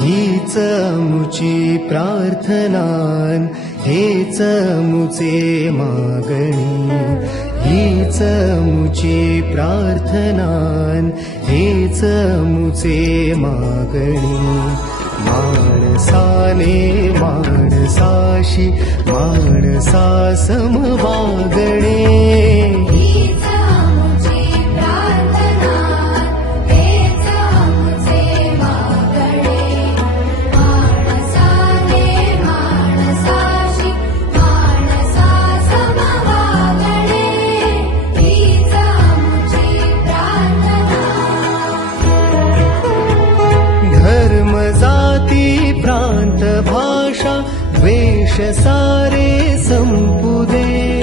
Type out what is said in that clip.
हीच मुची प्रार्थनान हेच मुचे मागणी हीच मुची प्रार्थनान हेच मुचे मागणी माणसाने माणसाशी माणसा सम वागणे धर्म जाती प्रांत भाषा द्वेष सारे संपू दे